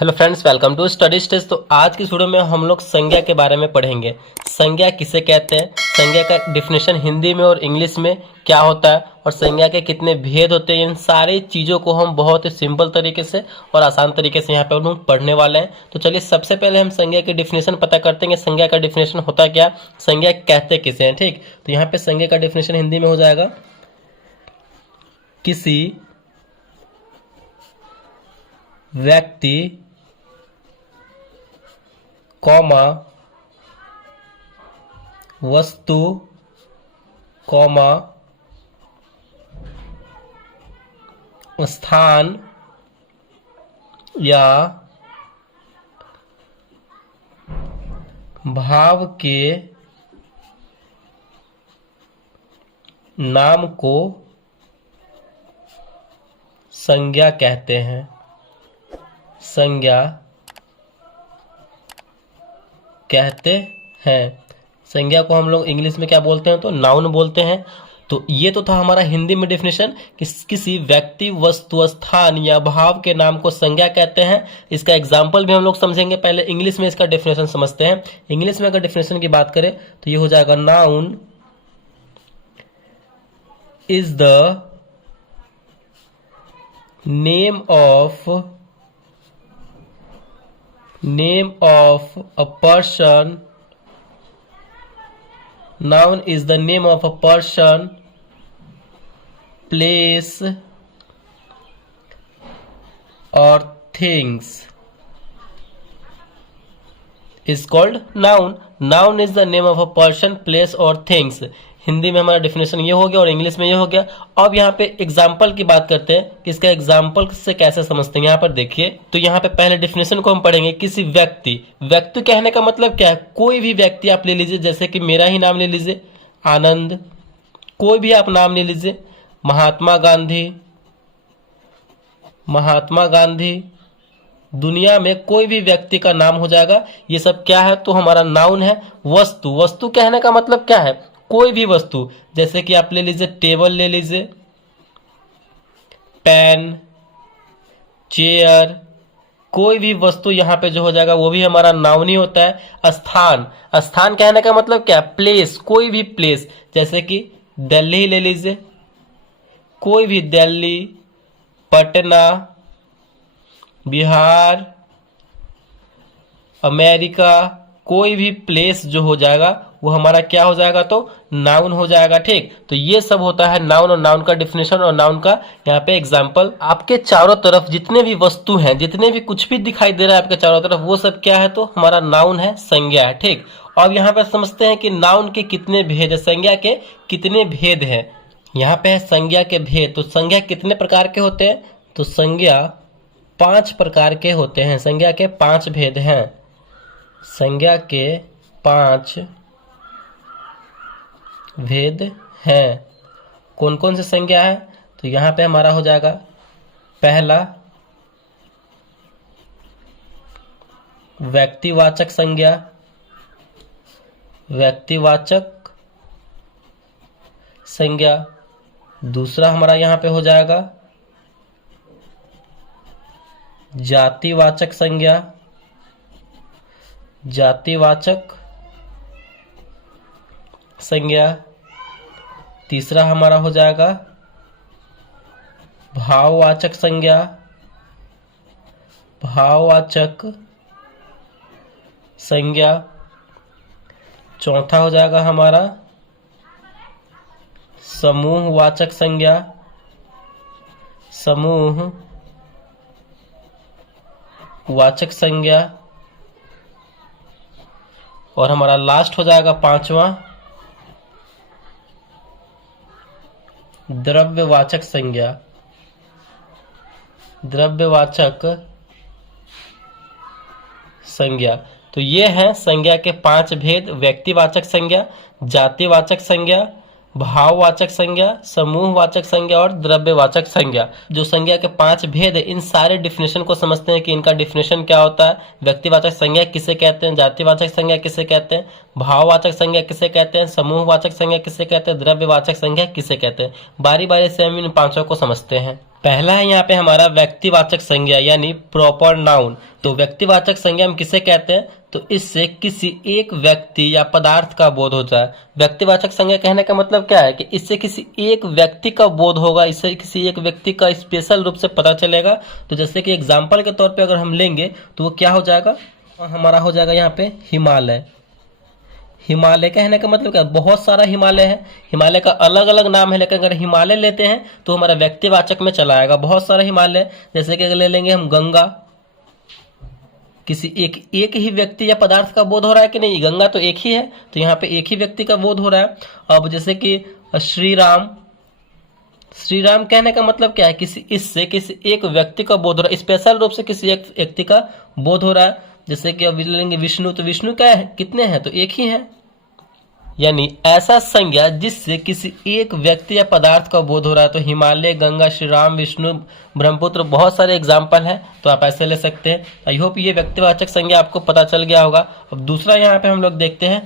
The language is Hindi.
Hello friends, welcome to Study Stage. तो आज की वीडियो में हम लोग संज्ञा के बारे में पढ़ेंगे। संज्ञा किसे कहते हैं, संज्ञा का डिफिनेशन हिंदी में और इंग्लिश में क्या होता है और संज्ञा के कितने भेद होते हैं, इन सारी चीज़ों को हम बहुत ही सिंपल तरीके से और आसान तरीके से यहाँ पे हम पढ़ने वाले हैं। तो चलिए सबसे पहले हम संज्ञा की डिफिनेशन पता करते हैं कि संज्ञा का डिफिनेशन होता क्या, संज्ञा कहते किसे हैं। ठीक, तो यहाँ पे संज्ञा का डिफिनेशन हिंदी में हो जाएगा किसी व्यक्ति कॉमा वस्तु कॉमा स्थान या भाव के नाम को संज्ञा कहते हैं। संज्ञा कहते हैं। संज्ञा को हम लोग इंग्लिश में क्या बोलते हैं, तो नाउन बोलते हैं। तो ये तो था हमारा हिंदी में डेफिनेशन कि किसी व्यक्ति वस्तु स्थान या भाव के नाम को संज्ञा कहते हैं। इसका एग्जाम्पल भी हम लोग समझेंगे। पहले इंग्लिश में इसका डेफिनेशन समझते हैं। इंग्लिश में अगर डेफिनेशन की बात करें तो ये हो जाएगा noun is the name of a person. Noun is the name of a person, place or things is called noun. Noun is the name of a person, place or things. Hindi में हमारा डेफिनेशन ये हो गया और इंग्लिश में ये हो गया। अब यहाँ पे एग्जाम्पल की बात करते हैं कि इसका एग्जाम्पल से कैसे समझते हैं। यहाँ पर देखिए, तो यहाँ पे पहले डेफिनेशन को हम पढ़ेंगे। किसी व्यक्ति, व्यक्ति कहने का मतलब क्या है, कोई भी व्यक्ति आप ले लीजिए, जैसे कि मेरा ही नाम ले लीजिए आनंद, कोई भी आप नाम ले लीजिए, महात्मा गांधी, दुनिया में कोई भी व्यक्ति का नाम हो जाएगा। ये सब क्या है, तो हमारा नाउन है। वस्तु, वस्तु कहने का मतलब क्या है, कोई भी वस्तु, जैसे कि आप ले लीजिए टेबल ले लीजिए, पेन, चेयर, कोई भी वस्तु यहाँ पे जो हो जाएगा वो भी हमारा नाउन ही होता है। स्थान, स्थान कहने का मतलब क्या, प्लेस, कोई भी प्लेस, जैसे कि दिल्ली ले लीजिए, कोई भी दिल्ली, पटना, बिहार, अमेरिका, कोई भी प्लेस जो हो जाएगा वो हमारा क्या हो जाएगा, तो नाउन हो जाएगा। ठीक, तो ये सब होता है नाउन और नाउन का डिफिनेशन और नाउन का यहाँ पे एग्जाम्पल। आपके चारों तरफ जितने भी वस्तु हैं, जितने भी कुछ भी दिखाई दे रहा है आपके चारों तरफ, वो सब क्या है, तो हमारा नाउन है, संज्ञा है। ठीक, अब यहाँ पे समझते हैं कि नाउन के कितने भेद है, संज्ञा के कितने भेद हैं। यहाँ पे है संज्ञा के भेद। तो संज्ञा कितने प्रकार के होते हैं, तो संज्ञा 5 प्रकार के होते हैं। संज्ञा के 5 भेद हैं। संज्ञा के 5 भेद हैं। कौन कौन से संज्ञा है, तो यहाँ पे हमारा हो जाएगा पहला व्यक्तिवाचक संज्ञा, व्यक्तिवाचक संज्ञा। दूसरा हमारा यहाँ पे हो जाएगा जातिवाचक संज्ञा, जातिवाचक संज्ञा। तीसरा हमारा हो जाएगा भाववाचक संज्ञा, भाववाचक संज्ञा। चौथा हो जाएगा हमारा समूहवाचक संज्ञा, समूहवाचक संज्ञा। और हमारा लास्ट हो जाएगा 5वां द्रव्यवाचक संज्ञा, द्रव्यवाचक संज्ञा। तो ये है संज्ञा के 5 भेद, व्यक्तिवाचक संज्ञा, जातिवाचक संज्ञा, भाववाचक संज्ञा, समूहवाचक संज्ञा और द्रव्यवाचक संज्ञा। जो संज्ञा के 5 भेद है, इन सारे डिफिनेशन को समझते हैं कि इनका डिफिनेशन क्या होता है। व्यक्तिवाचक संज्ञा किसे कहते हैं, जातिवाचक संज्ञा किसे कहते हैं, भाववाचक संज्ञा किसे कहते हैं, समूहवाचक संज्ञा किसे कहते हैं, द्रव्यवाचक संज्ञा किसे कहते हैं। बारी बारी से हम इन 5 को समझते हैं। पहला है यहाँ पे हमारा व्यक्तिवाचक संज्ञा यानी प्रॉपर नाउन। तो व्यक्तिवाचक संज्ञा हम किसे कहते हैं? तो इससे किसी एक व्यक्ति या पदार्थ का बोध होता है। व्यक्तिवाचक संज्ञा कहने का मतलब क्या है कि इससे किसी एक व्यक्ति का बोध होगा, इससे किसी एक व्यक्ति का स्पेशल रूप से पता चलेगा। तो जैसे कि एग्जाम्पल के तौर पे अगर हम लेंगे तो वो क्या हो जाएगा, हमारा हो जाएगा यहाँ पे हिमालय। हिमालय कहने का मतलब क्या, बहुत सारा हिमालय है, हिमालय का अलग अलग नाम है, लेकिन अगर हिमालय लेते हैं तो हमारा व्यक्तिवाचक में चला आएगा, बहुत सारा हिमालय। जैसे कि अगर ले लेंगे हम गंगा, किसी एक ही व्यक्ति या पदार्थ का बोध हो रहा है कि नहीं, गंगा तो एक ही है, तो यहाँ पे एक ही व्यक्ति का बोध हो रहा है। अब जैसे कि श्री राम, श्री राम कहने का मतलब क्या है, इससे किसी एक व्यक्ति का बोध हो रहा है, स्पेशल रूप से किसी एक व्यक्ति का बोध हो रहा है। जैसे कि अब लेंगे विष्णु, तो विष्णु क्या है, कितने हैं, तो एक ही है। यानी ऐसा संज्ञा जिससे किसी एक व्यक्ति या पदार्थ का बोध हो रहा है। तो हिमालय, गंगा, श्री राम, विष्णु, ब्रह्मपुत्र, बहुत सारे एग्जाम्पल हैं, तो आप ऐसे ले सकते हैं। आई होप ये व्यक्तिवाचक संज्ञा आपको पता चल गया होगा। अब दूसरा यहाँ पे हम लोग देखते हैं